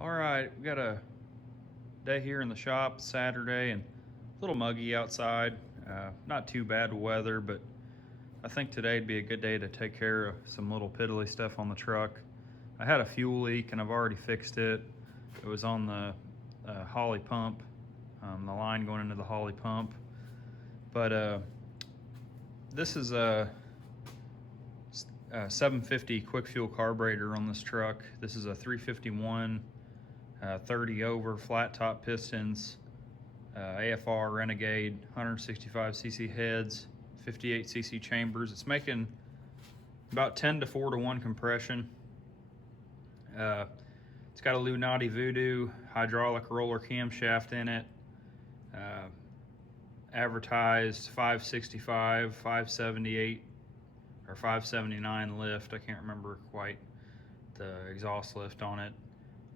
All right, we got a day here in the shop, Saturday, and a little muggy outside. Not too bad weather, but I think today'd be a good day to take care of some little piddly stuff on the truck. I had a fuel leak and I've already fixed it. It was on the Holly pump, the line going into the Holly pump. But this is a 750 quick fuel carburetor on this truck. This is a 351 30 over flat top pistons, AFR Renegade 165cc heads, 58cc chambers. It's making about 10 to 4 to 1 compression. It's got a Lunati Voodoo hydraulic roller camshaft in it. Advertised 565, 578, or 579 lift. I can't remember quite the exhaust lift on it.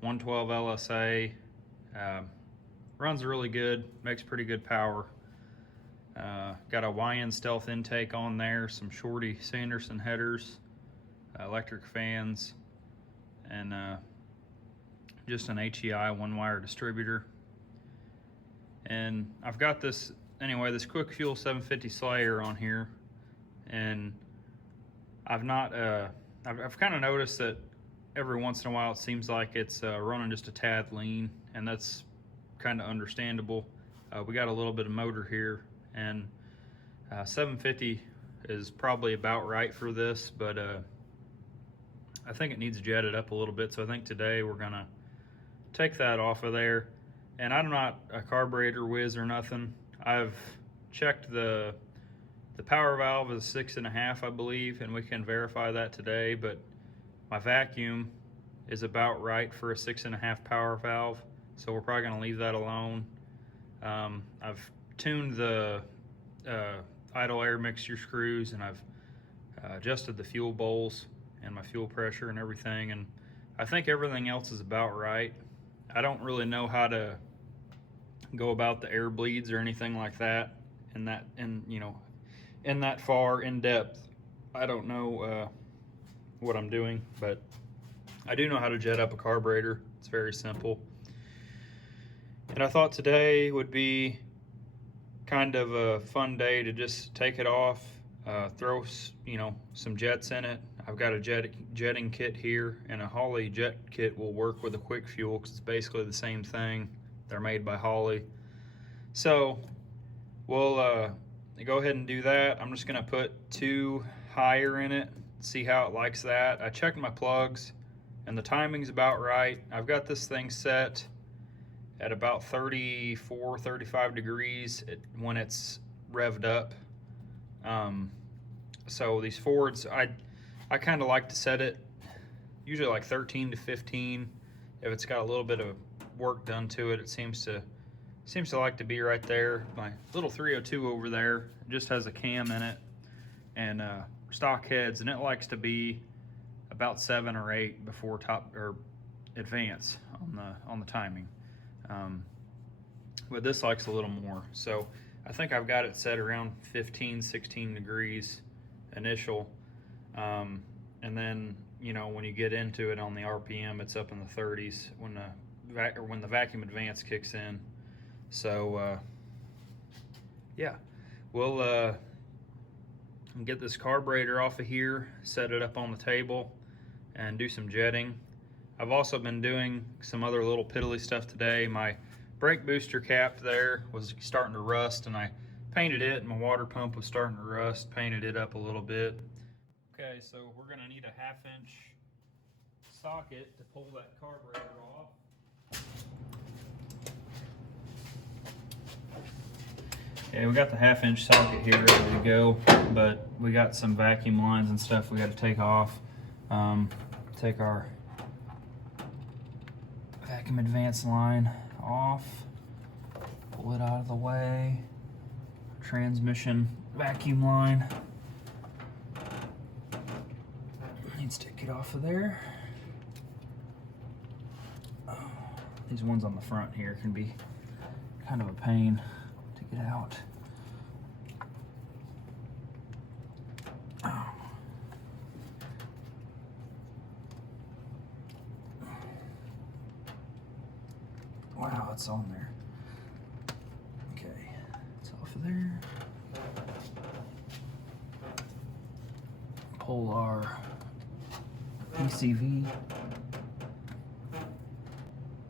112 LSA. Runs really good, makes pretty good power. Got a YN Stealth intake on there, some Shorty Sanderson headers, electric fans, and just an HEI one-wire distributor. And I've got this, anyway, this quick fuel 750 Slayer on here, and I've kind of noticed that every once in a while it seems like it's running just a tad lean, and that's kind of understandable. We got a little bit of motor here, and 750 is probably about right for this, but I think it needs jetted up a little bit, so I think today we're gonna take that off of there. And I'm not a carburetor whiz or nothing. I've checked the power valve is 6.5, I believe, and we can verify that today, but my vacuum is about right for a 6.5 power valve, so we're probably gonna leave that alone. I've tuned the idle air mixture screws, and I've adjusted the fuel bowls and my fuel pressure and everything, and I think everything else is about right. I don't really know how to go about the air bleeds or anything like that, in that far in depth. I don't know what I'm doing, but I do know how to jet up a carburetor. It's very simple. And I thought today would be kind of a fun day to just take it off, throw some jets in it. I've got a jetting kit here, and a Holly jet kit will work with a quick fuel because it's basically the same thing. They're made by Holly. So we'll go ahead and do that. I'm just gonna put 2 higher in it, see how it likes that. I checked my plugs and the timing's about right. I've got this thing set at about 34, 35 degrees when it's revved up. So these Fords, I kind of like to set it usually like 13 to 15. If it's got a little bit of work done to it, it seems to like to be right there. My little 302 over there just has a cam in it and stock heads, and it likes to be about 7 or 8 before top or advance on the timing. But this likes a little more, so I think I've got it set around 15, 16 degrees initial, and then when you get into it on the RPM, it's up in the 30s when the vacuum advance kicks in. So yeah, we'll get this carburetor off of here, set it up on the table, and do some jetting. I've also been doing some other little piddly stuff today. My brake booster cap there was starting to rust, and I painted it, and my water pump was starting to rust, painted it up a little bit. Okay, so we're gonna need a 1/2-inch socket to pull that carburetor off. Okay, we got the 1/2-inch socket here ready to go, but we got some vacuum lines and stuff we got to take off. Take our vacuum advance line off, pull it out of the way. Transmission vacuum line needs to get off of there. These ones on the front here can be kind of a pain to get out. Wow, it's on there. Okay, it's off of there. Pull our PCV.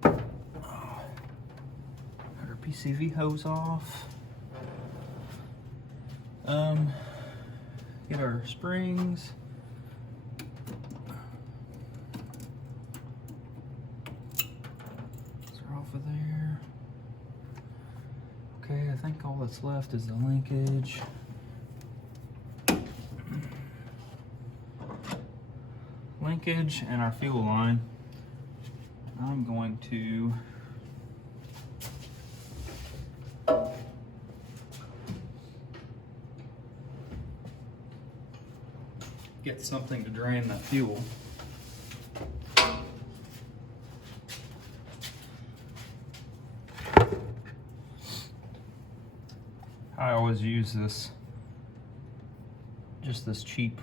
Got our PCV hose off. Get our springs. They're off of there. Okay, I think all that's left is the linkage. Linkage and our fuel line. I'm going to get something to drain the fuel. I always use this, just this cheap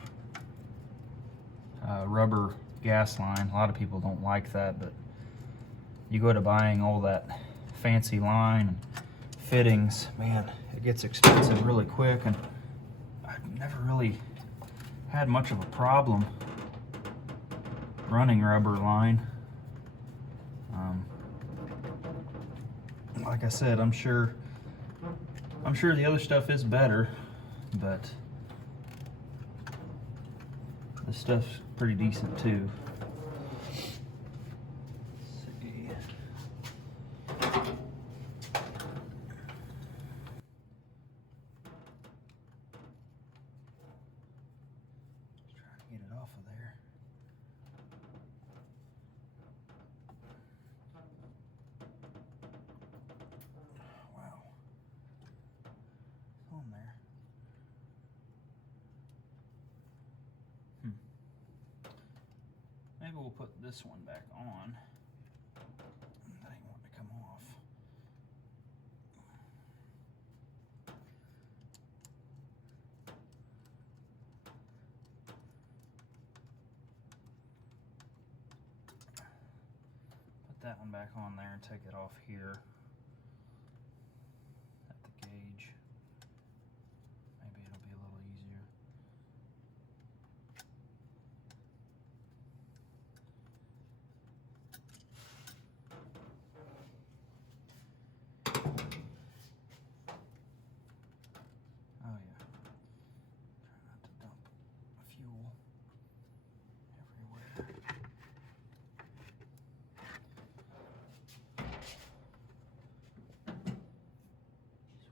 rubber gas line. A lot of people don't like that, but you go to buying all that fancy line and fittings, man, it gets expensive really quick, and I've never really had much of a problem running rubber line. Like I said, I'm sure the other stuff is better, but this stuff's pretty decent too. Let's see. Let's try to get it off of there. Wow. It's on there. Maybe we'll put this one back on. That ain't wanting to come off. Put that one back on there and take it off here at the gauge. Maybe it'll be a little easier. Oh yeah. Try not to dump fuel everywhere.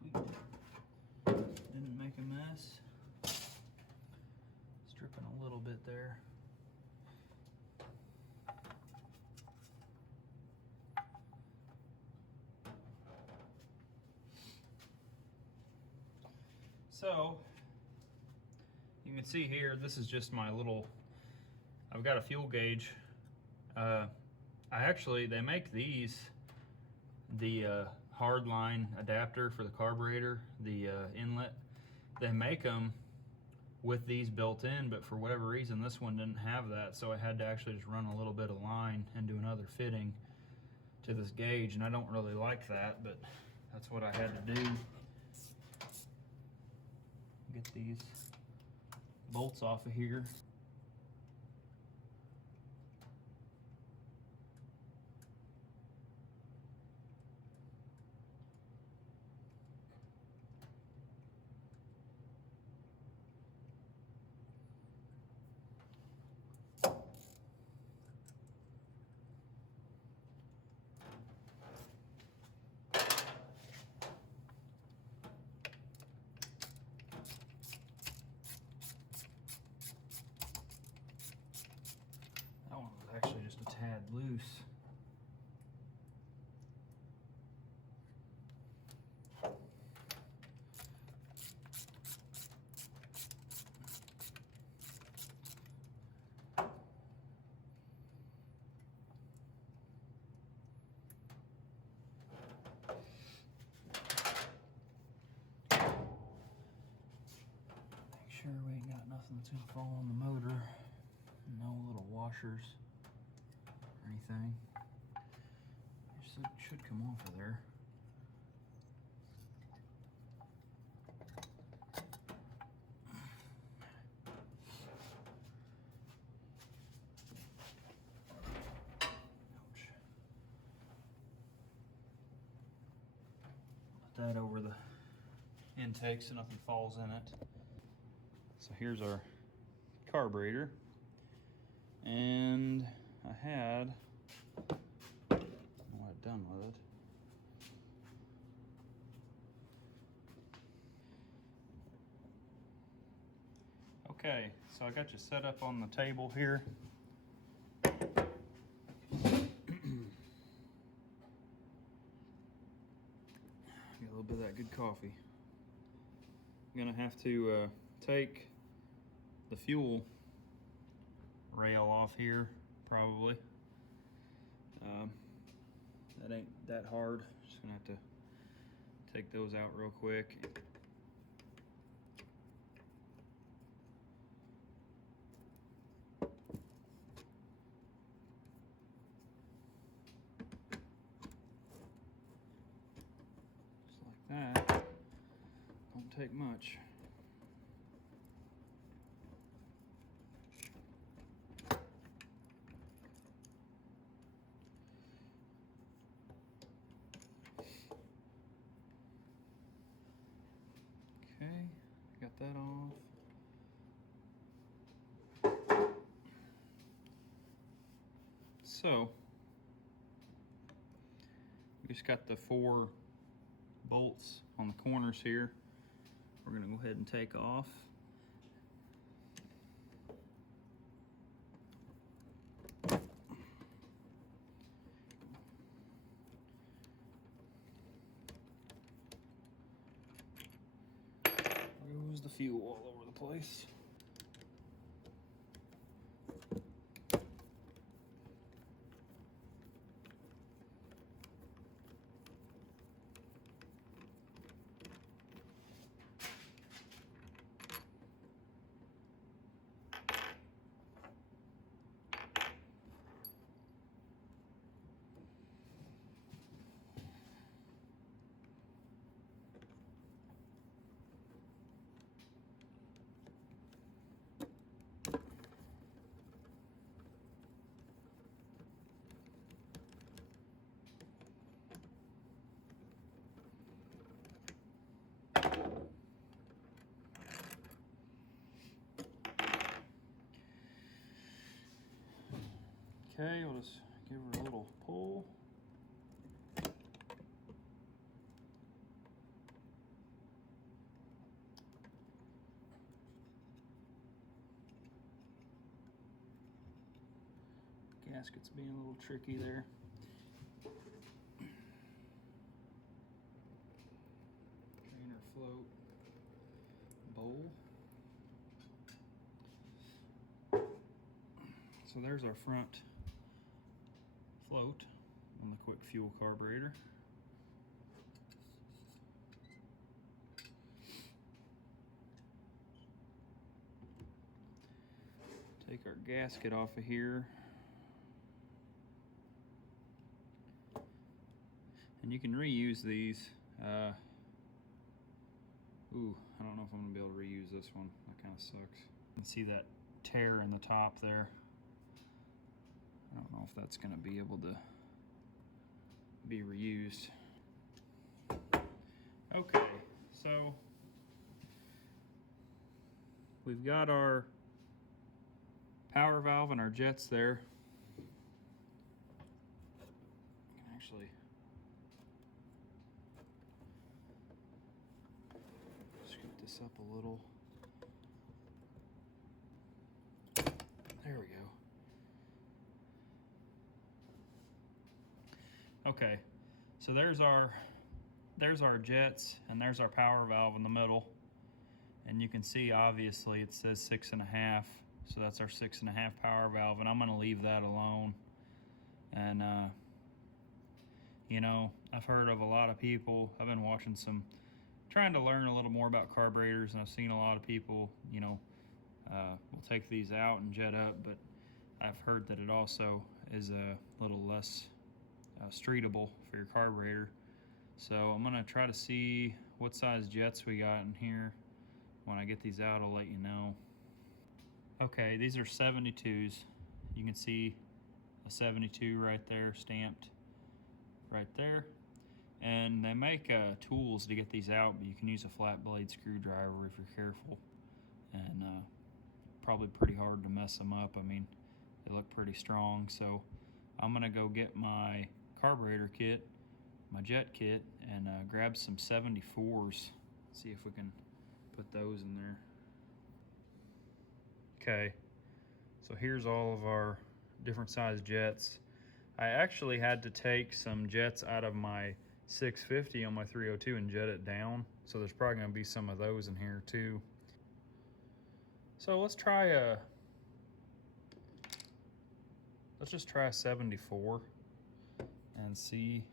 Sweet. Didn't make a mess. Stripping a little bit there. So, you can see here, this is just my little, I've got a fuel gauge. They make these, the hard line adapter for the carburetor, the inlet. They make them with these built in, but for whatever reason, this one didn't have that, so I had to actually just run a little bit of line and do another fitting to this gauge, and I don't really like that, but that's what I had to do. Get these bolts off of here. Actually just a tad loose. Make sure we ain't got nothing that's gonna fall on the motor. No little washers or anything. Here's should come off of there. Ouch. Put that over the intake so nothing falls in it. So here's our carburetor, and I had, I don't know what I've done with it. Okay, so I got you set up on the table here. Get a little bit of that good coffee. I'm gonna have to take the fuel rail off here, probably. That ain't that hard. Just gonna have to take those out real quick. Just like that. Don't take much. Okay, got that off. So, we just got the 4 bolts on the corners here. We're gonna go ahead and take off. Goes the fuel all over the place. Okay, I'll just give her a little pull. Gasket's being a little tricky there. Drainer float bowl. So there's our front float on the quick fuel carburetor. Take our gasket off of here. And you can reuse these. Ooh, I don't know if I'm gonna be able to reuse this one. That kind of sucks. You can see that tear in the top there. I don't know if that's gonna be able to be reused. Okay, so we've got our power valve and our jets there. I can actually scoot this up a little. There we go. Okay, so there's our jets and there's our power valve in the middle, and you can see obviously it says 6.5, so that's our 6.5 power valve, and I'm going to leave that alone. And you know, I've heard of a lot of people, I've been watching trying to learn a little more about carburetors, and I've seen a lot of people, you know, will take these out and jet up, but I've heard that it also is a little less streetable for your carburetor. So I'm gonna try to see what size jets we got in here. When I get these out, I'll let you know. Okay, these are 72s. You can see a 72 right there, stamped right there. And they make tools to get these out, but you can use a flat blade screwdriver if you're careful. And probably pretty hard to mess them up. I mean, they look pretty strong. So I'm gonna go get my carburetor kit, my jet kit, and grab some 74s. See if we can put those in there. Okay, so here's all of our different size jets. I actually had to take some jets out of my 650 on my 302 and jet it down. So there's probably gonna be some of those in here too. So let's just try a 74 and see.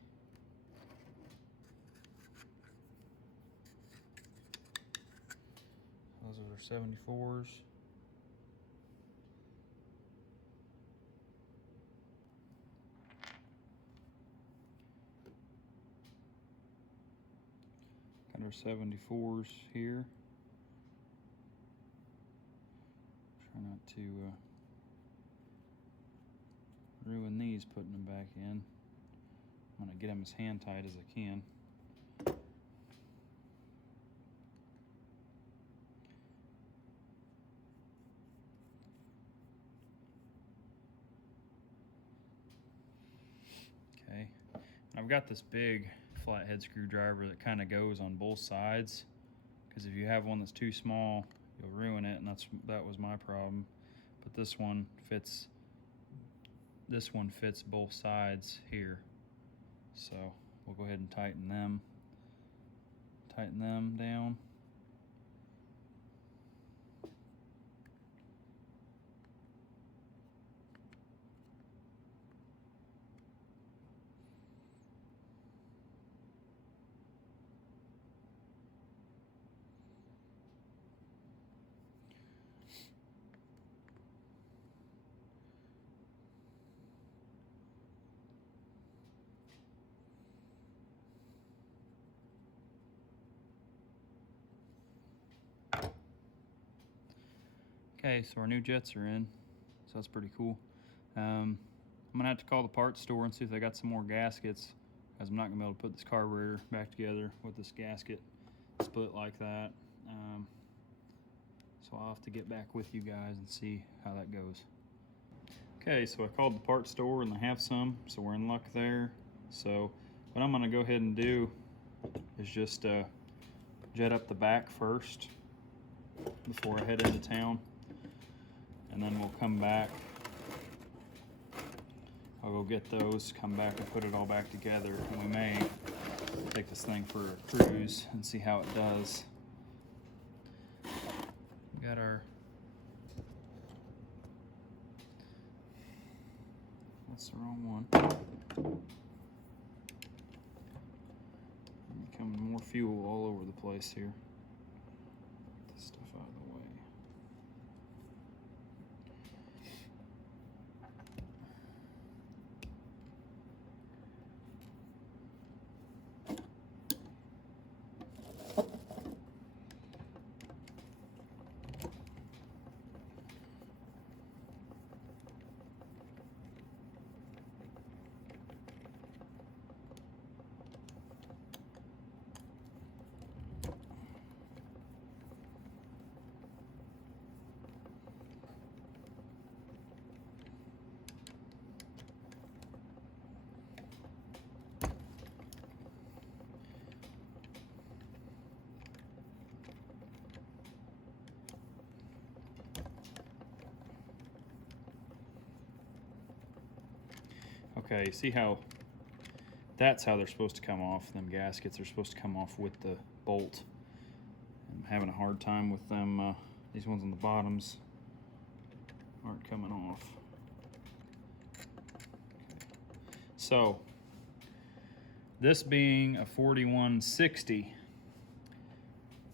Those are their 74s. Got our 74s here. Try not to ruin these putting them back in. I'm gonna get them as hand tight as I can. Okay, and I've got this big flathead screwdriver that kind of goes on both sides, because if you have one that's too small, you'll ruin it, and that was my problem. But this one fits both sides here. So we'll go ahead and tighten them down. Okay, so our new jets are in, so that's pretty cool. I'm gonna have to call the parts store and see if they got some more gaskets, because I'm not gonna be able to put this carburetor back together with this gasket split like that. So I'll have to get back with you guys and see how that goes. Okay, so I called the parts store and they have some, so we're in luck there. So what I'm gonna go ahead and do is just jet up the back first before I head into town, and then we'll come back. I'll go get those, come back and put it all back together, and we may take this thing for a cruise and see how it does. We got our, that's the wrong one. Becoming more fuel all over the place here. Get this stuff out of the way. Okay, see how that's how they're supposed to come off. Them gaskets are supposed to come off with the bolt. I'm having a hard time with them. These ones on the bottoms aren't coming off. So this being a 4160,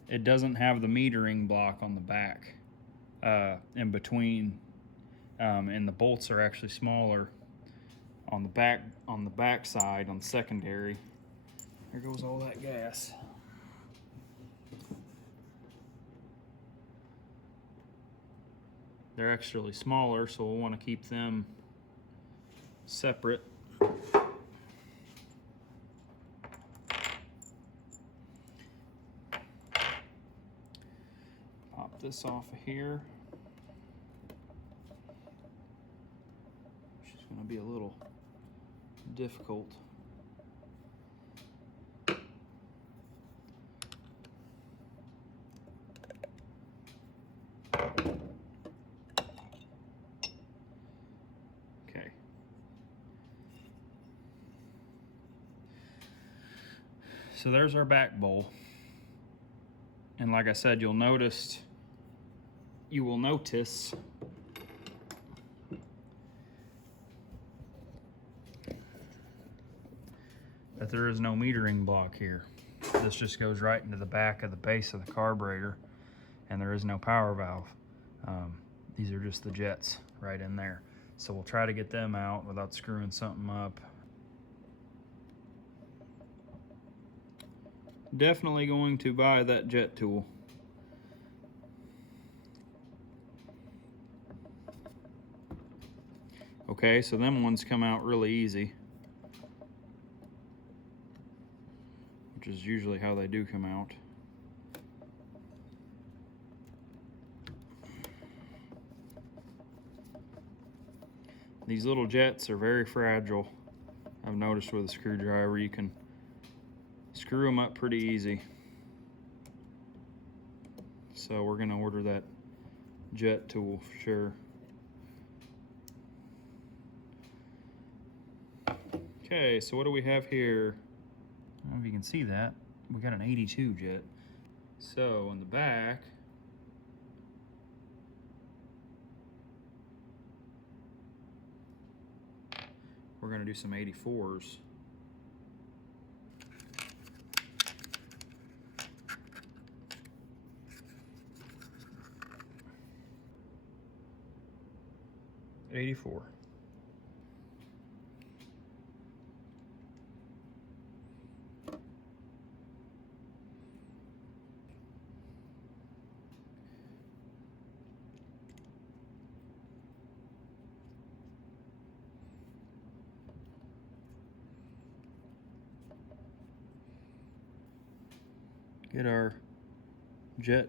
it doesn't have the metering block on the back in between, and the bolts are actually smaller on the back side, on the secondary. There goes all that gas. They're actually smaller, so we'll want to keep them separate. Pop this off of here. Which is going to be a little difficult. Okay. So there's our back bowl. And like I said, you will notice that there is no metering block here. This just goes right into the back of the base of the carburetor, and there is no power valve. These are just the jets right in there. So we'll try to get them out without screwing something up. Definitely going to buy that jet tool. Okay, so them ones come out really easy, which is usually how they do come out. These little jets are very fragile. I've noticed with a screwdriver you can screw them up pretty easy. So we're gonna order that jet tool for sure. Okay, so what do we have here? I don't know if you can see that. We got an 82 jet. So in the back, we're gonna do some 84s. '84. Get our jet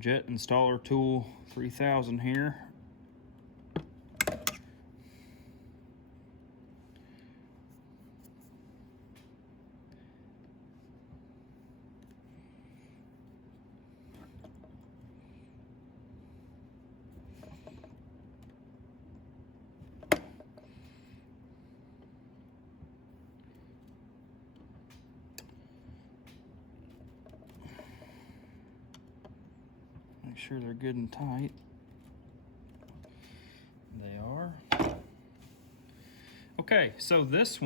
installer tool 3000 here. Make sure they're good and tight. They are. Okay, so this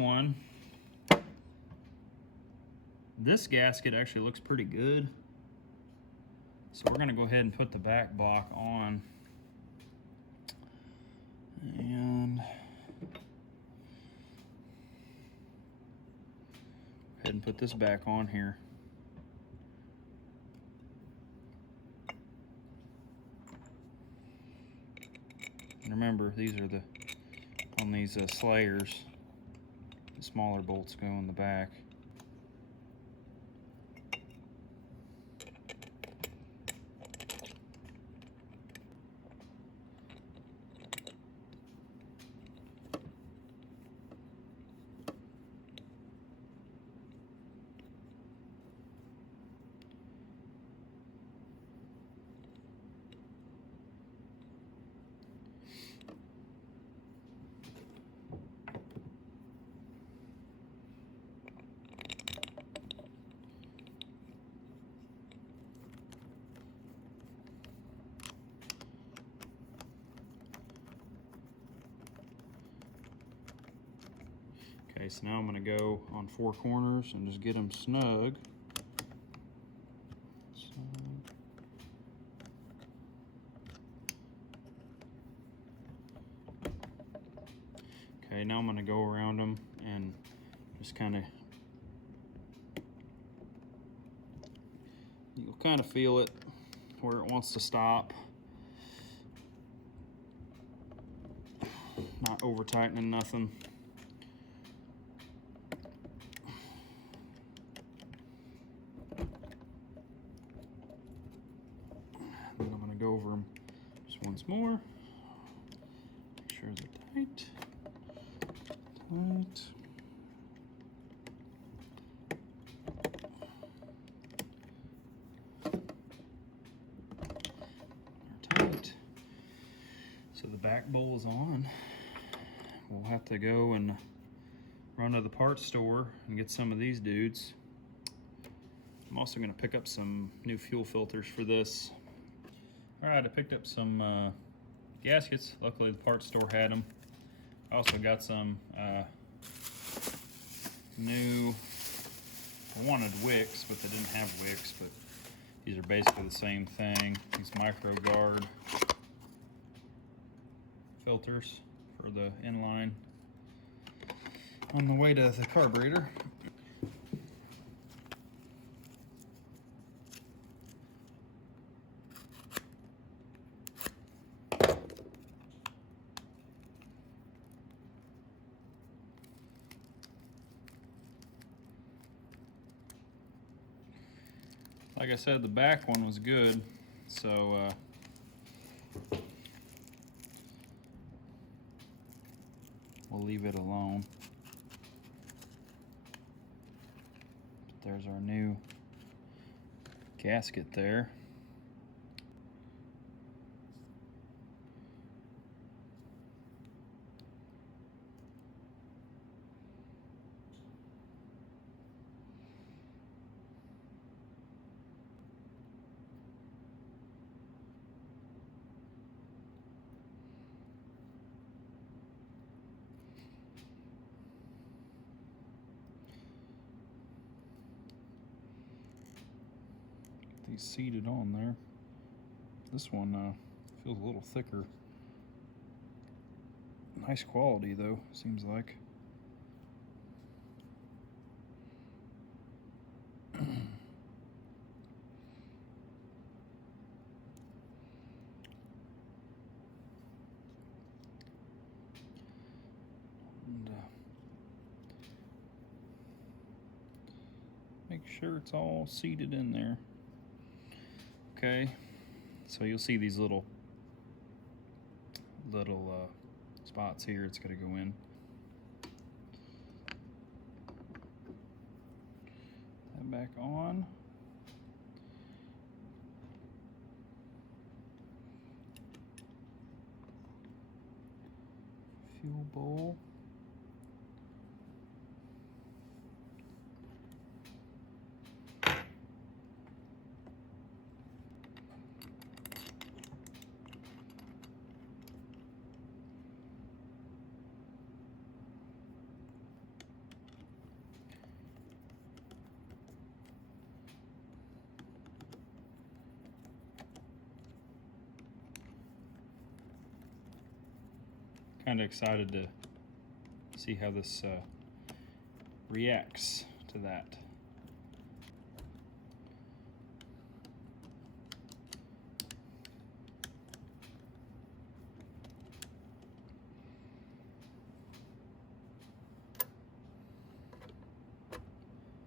gasket actually looks pretty good. So we're gonna go ahead and put the back block on. And go ahead and put this back on here. And remember, these are on these slayers, the smaller bolts go in the back. Okay, so now I'm going to go on 4 corners and just get them snug. now I'm going to go around them and just kind of, you'll kind of feel it where it wants to stop. Not over tightening nothing. Then I'm going to go over them just once more. Make sure they're tight. Tight. They're tight. So the back bowl is on. We'll have to go and run to the parts store and get some of these dudes. I'm also going to pick up some new fuel filters for this. All right, I picked up some gaskets. Luckily the parts store had them. I also got some new, I wanted wicks, but they didn't have wicks, but these are basically the same thing. These micro guard filters for the inline on the way to the carburetor. Like I said, the back one was good, so we'll leave it alone. But there's our new gasket there. These seated on there. This one feels a little thicker. Nice quality though, seems like. And, make sure it's all seated in there. Okay, so you'll see these little spots here it's going to go in. That back on. Fuel bowl. Kind of excited to see how this reacts to that.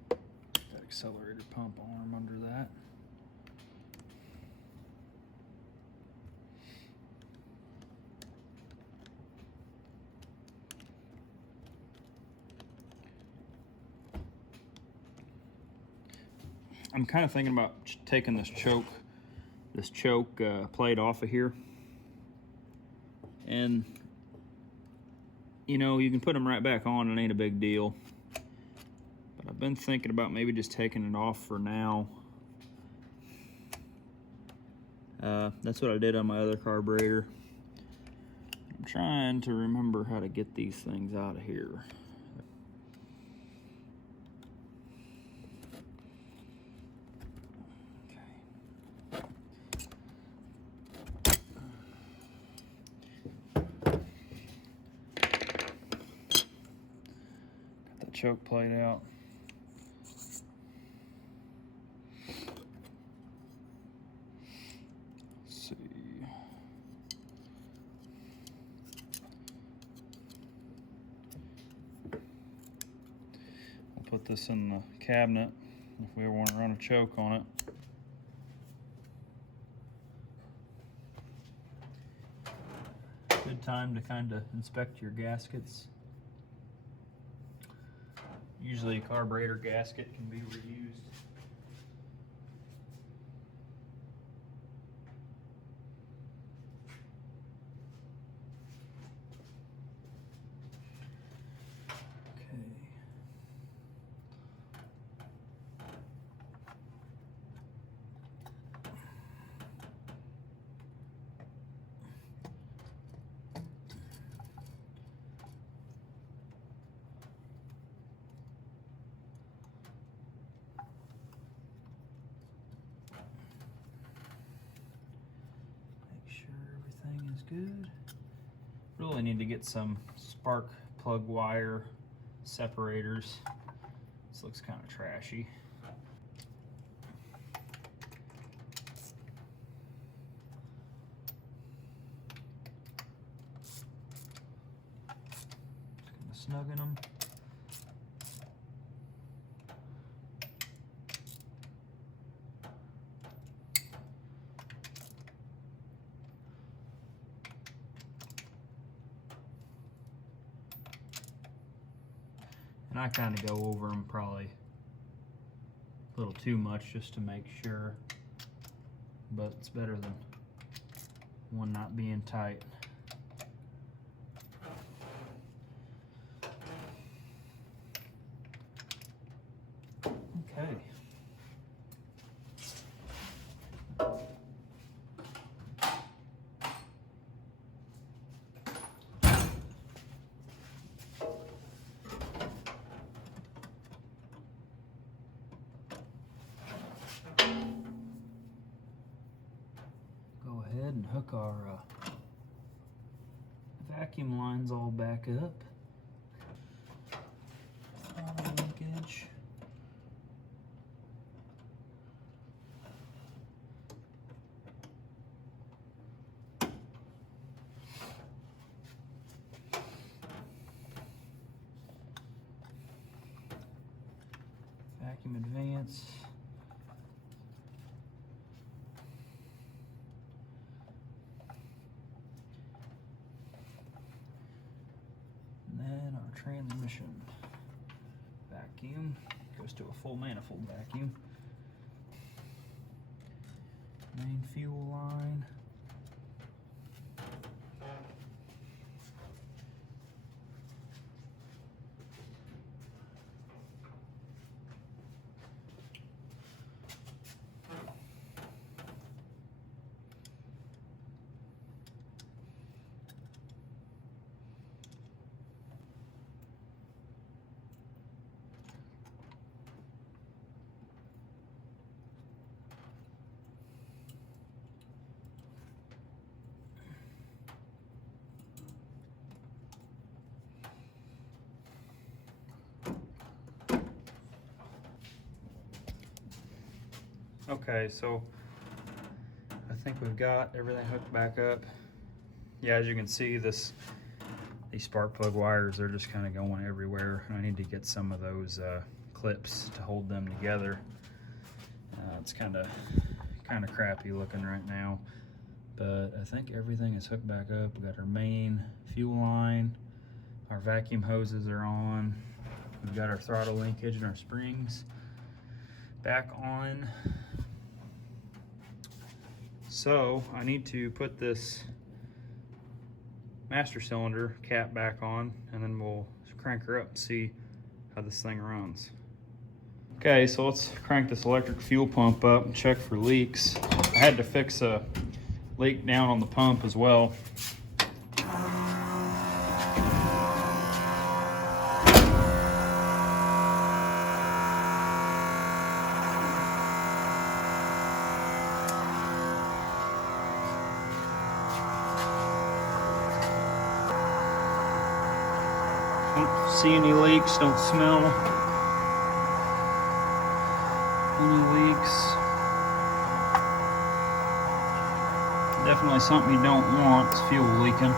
That accelerator pump arm under that. I'm kind of thinking about taking this choke plate off of here, and you know, you can put them right back on. It ain't a big deal, but I've been thinking about maybe just taking it off for now. That's what I did on my other carburetor. I'm trying to remember how to get these things out of here. the choke plate out. Let's see. We'll put this in the cabinet if we ever want to run a choke on it. Good time to kind of inspect your gaskets. Usually a carburetor gasket can be reused. Okay. Good. Really need to get some spark plug wire separators. This looks kind of trashy. Just kind of snugging them. And I kind of go over them probably a little too much just to make sure, but it's better than one not being tight. Okay. Go ahead and hook our vacuum lines all back up. Throttle linkage. Vacuum advance. And then our transmission vacuum goes to a full manifold vacuum. Main fuel line. Okay, so I think we've got everything hooked back up. Yeah, as you can see, these spark plug wires, they're just kind of going everywhere. I need to get some of those clips to hold them together. It's kind of crappy looking right now, but I think everything is hooked back up. We got our main fuel line, our vacuum hoses are on, we've got our throttle linkage and our springs back on. So I need to put this master cylinder cap back on, and then we'll crank her up and see how this thing runs. Okay, so let's crank this electric fuel pump up and check for leaks. I had to fix a leak down on the pump as well. see any leaks, don't smell any leaks. Definitely something you don't want, is fuel leaking.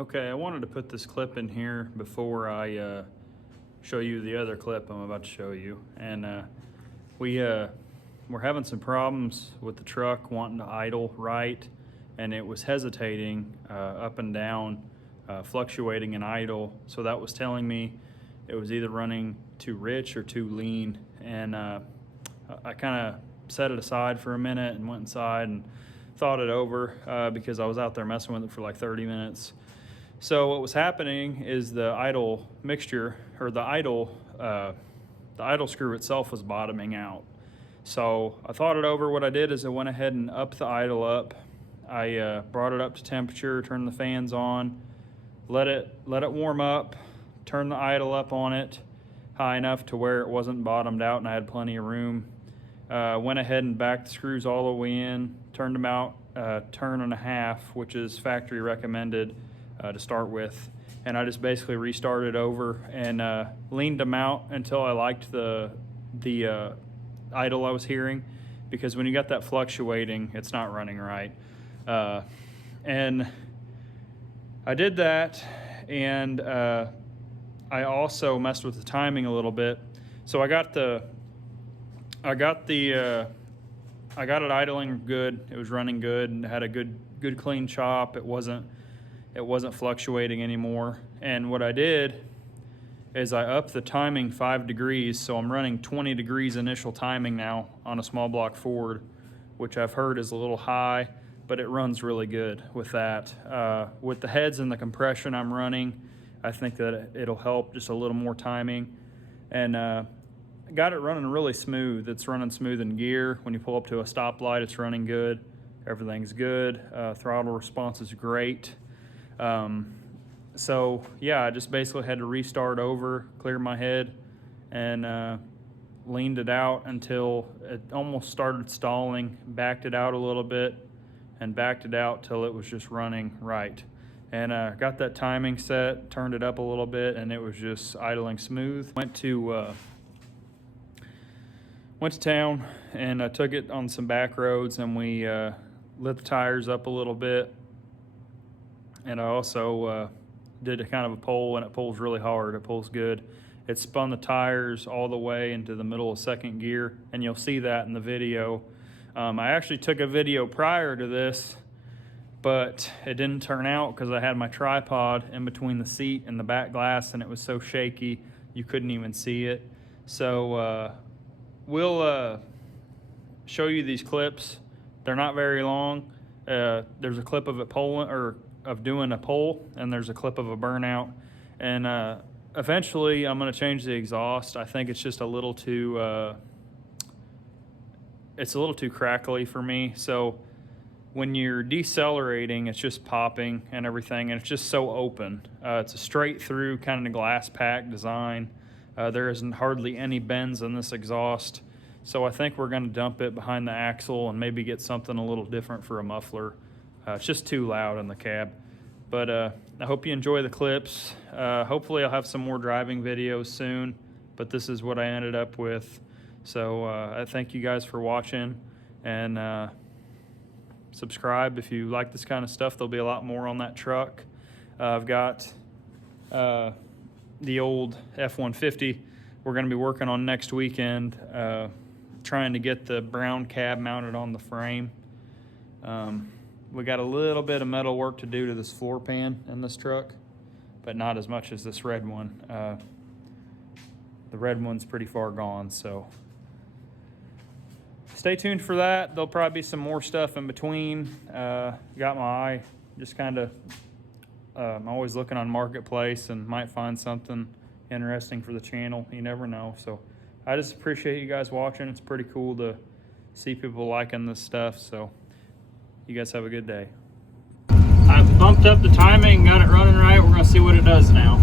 Okay, I wanted to put this clip in here before I show you the other clip I'm about to show you. And we're having some problems with the truck wanting to idle right, and it was hesitating up and down, fluctuating in idle. So that was telling me it was either running too rich or too lean. And I kind of set it aside for a minute and went inside and thought it over because I was out there messing with it for like 30 minutes. So what was happening is the idle mixture, or the idle screw itself, was bottoming out. So I thought it over. What I did is I went ahead and upped the idle up. I brought it up to temperature, turned the fans on, let it warm up, turned the idle up on it high enough to where it wasn't bottomed out and I had plenty of room. Went ahead and backed the screws all the way in, turned them out a turn and a half, which is factory recommended to start with. And I just basically restarted over and leaned them out until I liked the idle I was hearing, because when you got that fluctuating, it's not running right. And I did that, and I also messed with the timing a little bit. So I got it idling good. It was running good and had a good clean chop. It wasn't fluctuating anymore. And what I did is I upped the timing 5 degrees, so I'm running 20 degrees initial timing now on a small block Ford, which I've heard is a little high, but it runs really good with that. With the heads and the compression I'm running, I think that it'll help just a little more timing. And got it running really smooth. It's running smooth in gear. When you pull up to a stoplight, it's running good. Everything's good. Throttle response is great. So yeah, I just basically had to restart over, clear my head, and leaned it out until it almost started stalling, backed it out a little bit, and backed it out till it was just running right. And got that timing set, turned it up a little bit, and it was just idling smooth. Went to town and took it on some back roads, and we lit the tires up a little bit, And I also did a kind of a pull, and it pulls really hard. It pulls good. It spun the tires all the way into the middle of second gear, and you'll see that in the video. I actually took a video prior to this, but it didn't turn out because I had my tripod in between the seat and the back glass, and it was so shaky you couldn't even see it. So we'll show you these clips. They're not very long. There's a clip of it pulling, or of doing a pull, and there's a clip of a burnout. And eventually I'm going to change the exhaust. I think it's just a little too crackly for me. So when you're decelerating, it's just popping and everything, and it's just so open. It's a straight through kind of glass pack design. There isn't hardly any bends in this exhaust. So I think we're going to dump it behind the axle and maybe get something a little different for a muffler. It's just too loud in the cab. But I hope you enjoy the clips. Hopefully I'll have some more driving videos soon, but this is what I ended up with. So I thank you guys for watching, and subscribe if you like this kind of stuff. There'll be a lot more on that truck. I've got the old F-150 we're going to be working on next weekend, trying to get the brown cab mounted on the frame. We got a little bit of metal work to do to this floor pan in this truck, but not as much as this red one. The red one's pretty far gone, so stay tuned for that. There'll probably be some more stuff in between. Got my eye just kind of, I'm always looking on Marketplace and might find something interesting for the channel. You never know. So I just appreciate you guys watching. It's pretty cool to see people liking this stuff. So you guys have a good day. I've bumped up the timing, got it running right. We're going to see what it does now.